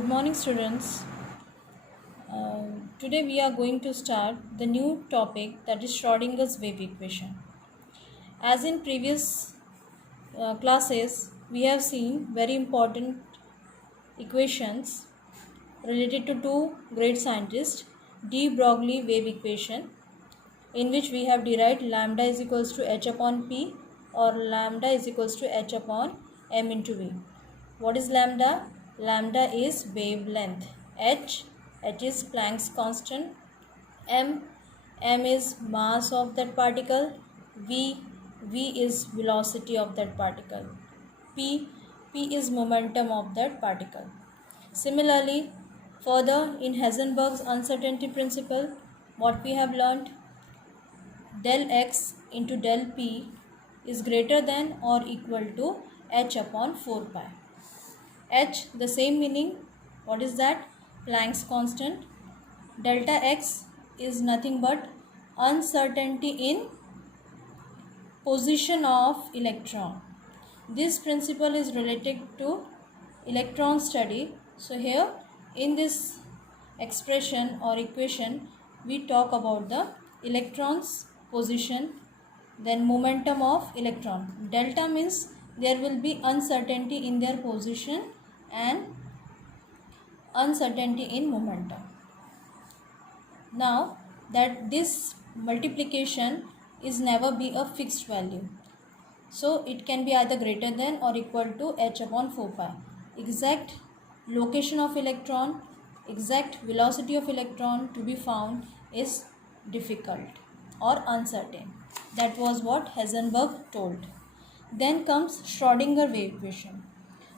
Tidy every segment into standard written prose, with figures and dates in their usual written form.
Good morning, students. Today we are going to start the new topic, that is Schrodinger's wave equation. As in previous classes, we have seen very important equations related to two great scientists, de Broglie wave equation, in which we have derived lambda is equals to h upon p or lambda is equals to h upon m into v. What is lambda? Lambda is wavelength. H is Planck's constant. M is mass of that particle. V is velocity of that particle. P is momentum of that particle. Similarly, further in Heisenberg's uncertainty principle, what we have learned, del x into del p is greater than or equal to h upon 4 pi. H, the same meaning. What is that? Planck's constant. Delta x is nothing but uncertainty in position of electron. This principle is related to electron study. So here in this expression or equation, we talk about the electron's position, then momentum of electron. Delta means there will be uncertainty in their position and uncertainty in momentum. Now that this multiplication is never be a fixed value, so it can be either greater than or equal to h upon 4 pi. Exact location of electron, exact velocity of electron to be found is difficult or uncertain. That was what Heisenberg told. Then comes Schrodinger wave equation.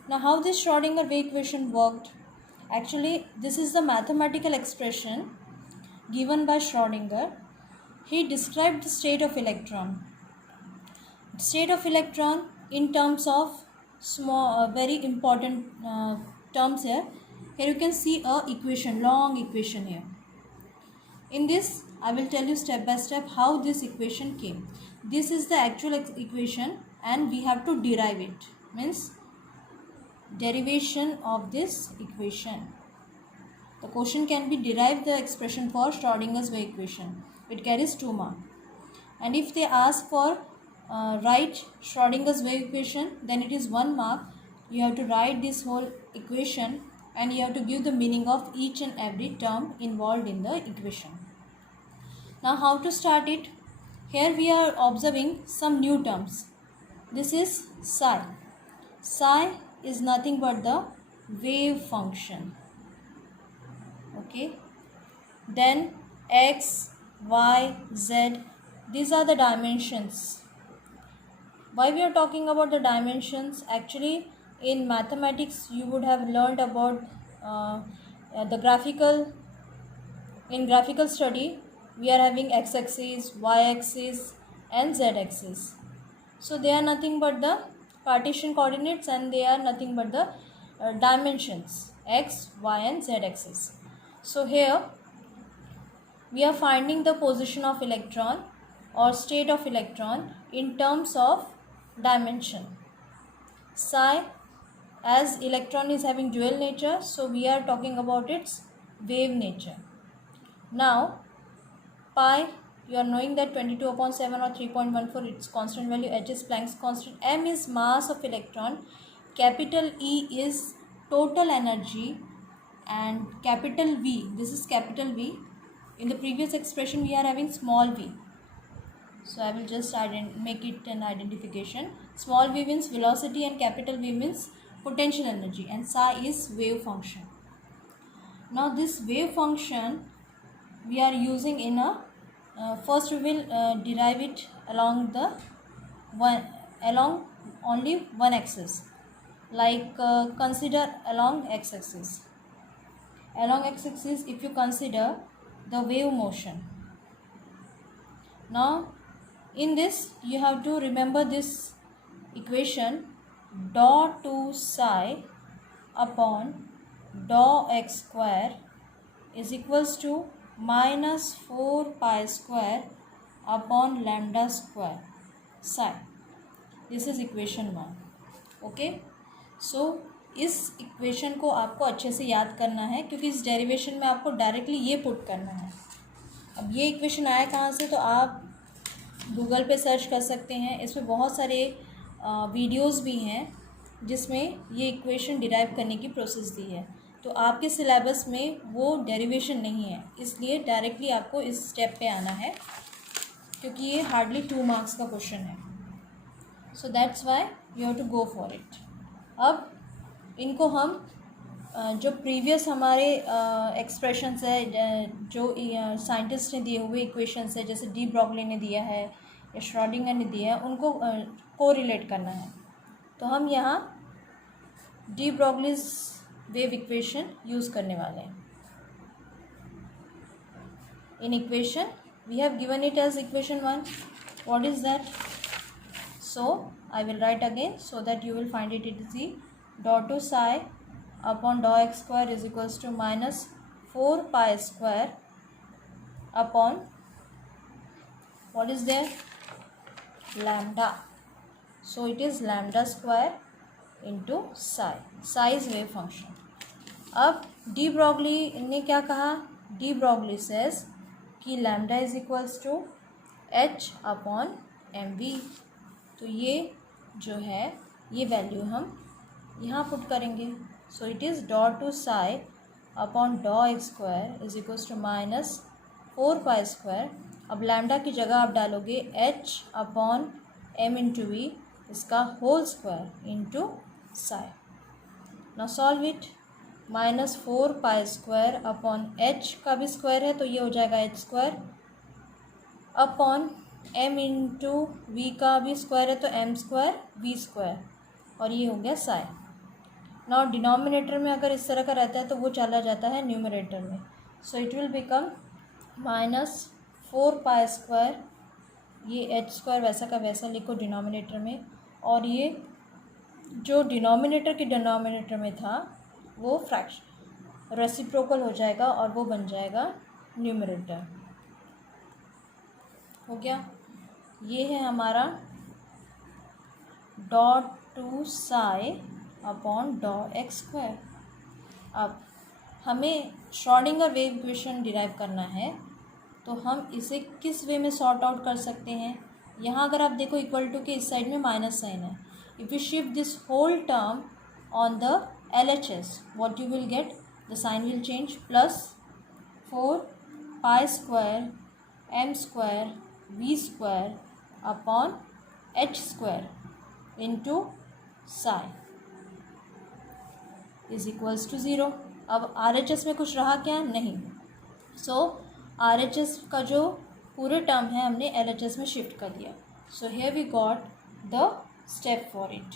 Now how this Schrodinger wave equation worked? Actually, this is the mathematical expression given by Schrodinger. He described the state of electron. State of electron in terms of small, very important terms here. Here you can see a equation, long equation here. In this, I will tell you step by step how this equation came. This is the actual equation and we have to derive it. Means derivation of this equation. The question can be derive the expression for Schrodinger's wave equation. It carries 2 marks. And if they ask for write Schrodinger's wave equation, then it is 1 mark. You have to write this whole equation and you have to give the meaning of each and every term involved in the equation. Now how to start it? Here we are observing some new terms. This is psi. Psi is nothing but the wave function. Okay. Then x, y, z, these are the dimensions. Why we are talking about the dimensions? Actually, in mathematics you would have learned about the graphical. In graphical study, we are having x-axis, y-axis and z-axis. So they are nothing but the Cartesian coordinates and they are nothing but the dimensions, x, y and z-axis. So here we are finding the position of electron or state of electron in terms of dimension. Psi, as electron is having dual nature, so we are talking about its wave nature. Now pi, you are knowing that 22 upon 7 or 3.14, its constant value. H is Planck's constant. M is mass of electron. Capital E is total energy and capital V, this is capital V. In the previous expression we are having small v. So I will just make it an identification. Small v means velocity and capital V means potential energy, and psi is wave function. Now this wave function we are using in a first we will derive it along only one axis, like consider along x-axis. Along x-axis, if you consider the wave motion. Now in this you have to remember this equation, dou 2 psi upon dou x square is equals to minus 4 pi square upon lambda square psi. This is equation 1. Okay. So इस इक्वेशन को आपको अच्छे से याद करना है, क्योंकि इस डेरिवेशन में आपको डायरेक्टली ये पुट करना है। अब ये इक्वेशन आया कहाँ से, तो आप गूगल पे सर्च कर सकते हैं। इसमें बहुत सारे वीडियोस भी हैं जिसमें ये इक्वेशन डिराइव करने की प्रोसेस दी है। तो आपके सिलेबस में वो डेरिवेशन नहीं है, इसलिए डायरेक्टली आपको इस स्टेप पे आना है, क्योंकि ये हार्डली 2 मार्क्स का क्वेश्चन है। So that's why you have to go for it. अब इनको हम जो प्रीवियस हमारे एक्सप्रेशंस है, जो साइंटिस्ट ने दिए हुए इक्वेशंस है, जैसे डी ब्रॉगली ने दिया है या श्रोडिंगर ने दिया है, उनको कोरिलेट करना है। तो हम यहाँ de Broglie's wave equation use करने वाले हैं। In equation we have given it as equation 1. What is that? So I will write again so that you will find it easy. dou 2 psi upon dou x square is equals to minus 4 pi square upon what is there? Lambda. So it is lambda square into psi. Psi is wave function. अब de Broglie ने क्या कहा? De Broglie says कि lambda is equals to h upon m v. तो ये जो है ये वैल्यू हम यहाँ पुट करेंगे. So it is dou 2 psi upon dou x square is equals to minus 4 pi square. अब लैम्डा की जगह आप डालोगे h upon m into V, इसका whole square into psi. Now solve it. Minus 4 pi square upon h का भी स्क्वायर है तो ये हो जाएगा h square, upon m into v का भी स्क्वायर है तो m स्क्वायर v स्क्वायर, और ये हो गया psi. नाउ डिनोमिनेटर में अगर इस तरह का रहता है तो वो चला जाता है न्यूमरेटर में. So it will become minus 4 pi square, ये h स्क्वायर वैसा का वैसा लिखो डिनोमिनेटर में, और ये जो डिनोमिनेटर की डिनोमिनेटर में था वो फ्रैक्शन रेसिप्रोकल हो जाएगा और वो बन जाएगा न्यूमरेटर. हो गया. ये है हमारा dou 2 psi upon dou x square. अब हमें श्रोडिंगर वेव इक्वेशन डिराइव करना है, तो हम इसे किस वे में सॉर्ट आउट कर सकते हैं? यहाँ अगर आप देखो इक्वल टू के इस साइड में माइनस साइन है. If you shift this whole term on the LHS, what you will get? The sign will change. Plus 4 pi square m square v square upon h square into psi is equals to 0. अब RHS में कुछ रहा क्या? नहीं. सो RHS का जो पूरे टर्म है हमने LHS में शिफ्ट कर दिया. So here we got the step for it.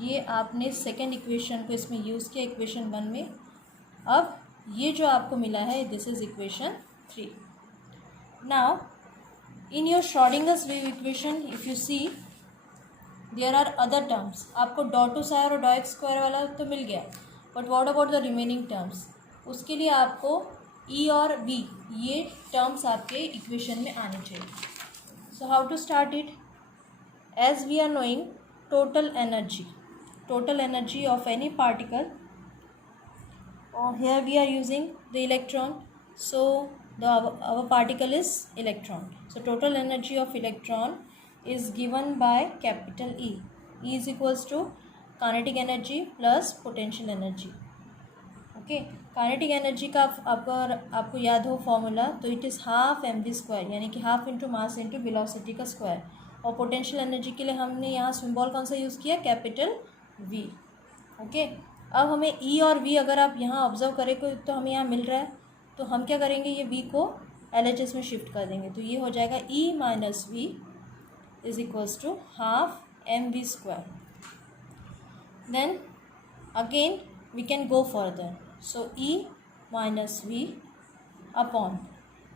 ये आपने सेकेंड इक्वेशन को इसमें यूज़ किया इक्वेशन 1 में. अब ये जो आपको मिला है this is equation 3. Now in your Schrodinger's wave equation if you see there are other terms. आपको dou 2 psi और dou x स्क्वायर वाला तो मिल गया, but what about the remaining terms? उसके लिए आपको e और v ये टर्म्स आपके इक्वेशन में आने चाहिए. So how to start it? As we are knowing total energy of any particle, here we are using the electron, so our particle is electron. So total energy of electron is given by capital E. E is equals to kinetic energy plus potential energy. Okay, kinetic energy का अगर आपको याद हो फॉर्मूला तो it is half mv square, यानी कि half into mass into velocity का स्क्वायर. और पोटेंशियल एनर्जी के लिए हमने यहाँ सिंबल कौन सा यूज़ किया? Capital V. ओके. अब हमें E और V अगर आप यहाँ ऑब्जर्व करें तो हमें यहाँ मिल रहा है, तो हम क्या करेंगे? ये V को LHS में शिफ्ट कर देंगे, तो ये हो जाएगा E minus V is equals to half mv square. Then again we can go further. So E minus V upon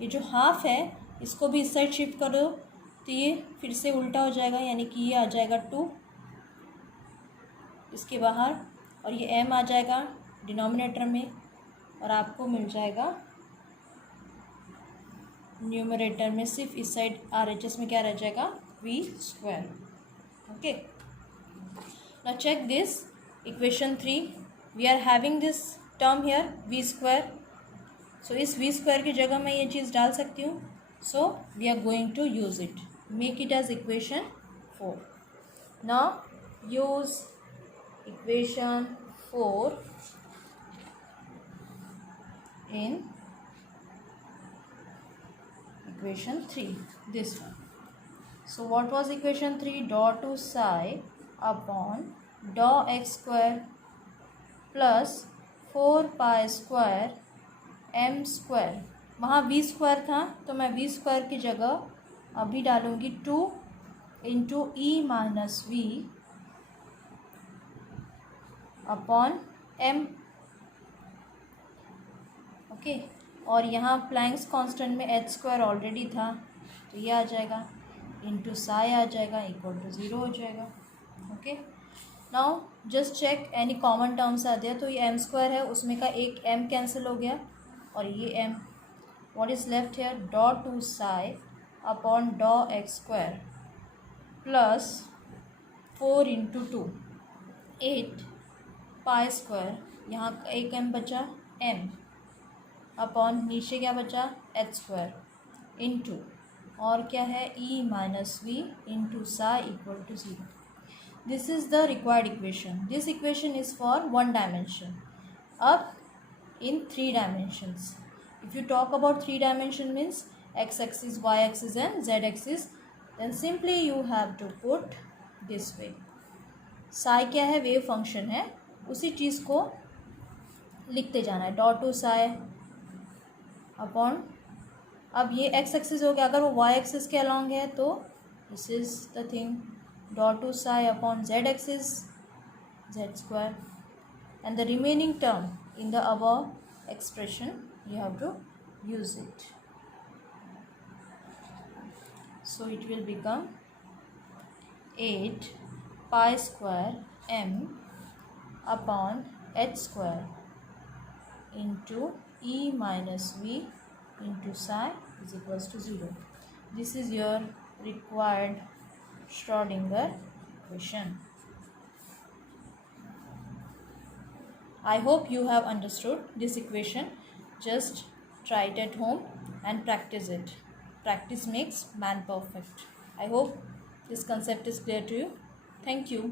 ये जो हाफ है इसको भी इस साइड शिफ्ट कर दो, तो ये फिर से उल्टा हो जाएगा, यानी कि ये आ जाएगा 2 इसके बाहर, और ये m आ जाएगा डिनोमिनेटर में, और आपको मिल जाएगा न्यूमरेटर में सिर्फ इस साइड RHS में क्या रह जाएगा? v square. Okay. Now check this. Equation 3, we are having this term here v square. So इस v square की जगह मैं ये चीज़ डाल सकती हूँ. So we are going to use it. Make it as equation 4. Now use equation 4 in equation 3, this one. So what was equation 3? Dou 2 psi upon dou x square plus 4 pi square m square. वहाँ v square था तो मैं v square की जगह अभी डालूँगी 2 into E minus V upon m. Okay, और यहाँ प्लैंक्स कांस्टेंट में h स्क्वायर ऑलरेडी था तो ये आ जाएगा इंटू साई आ जाएगा इक्वल टू 0 हो जाएगा. Okay, now just check any common terms आ दिया. तो ये m स्क्वायर है, उसमें का एक m कैंसिल हो गया और ये m. What is left here? डॉ 2 साई अपॉन डॉ एक्स स्क्वायर प्लस 4 इंटू 2 8 पाई स्क्वायर. यहाँ एक m बचा m अपॉन नीचे क्या बचा? h स्क्वायर इंटू और क्या है? e minus V into psi equal to 0. This is the required equation. This equation is for 1 dimension. अब in 3 dimensions. If you talk about 3 dimension means x axis, y axis and z axis, then simply you have to put this way. psi क्या है? Wave function है, उसी चीज़ को लिखते जाना है. डॉ 2 साई अपॉन, अब ये x एक्सिस हो गया, अगर वो y एक्सिस के अलॉन्ग है तो दिस इज़ द थिंग. डॉ 2 psi upon z axis z square and the remaining term in the above expression you have to use it. So it will become 8 pi square m upon h square into e minus v into psi is equals to 0. This is your required Schrodinger equation. I hope you have understood this equation. Just try it at home and practice it. Practice makes man perfect. I hope this concept is clear to you. Thank you.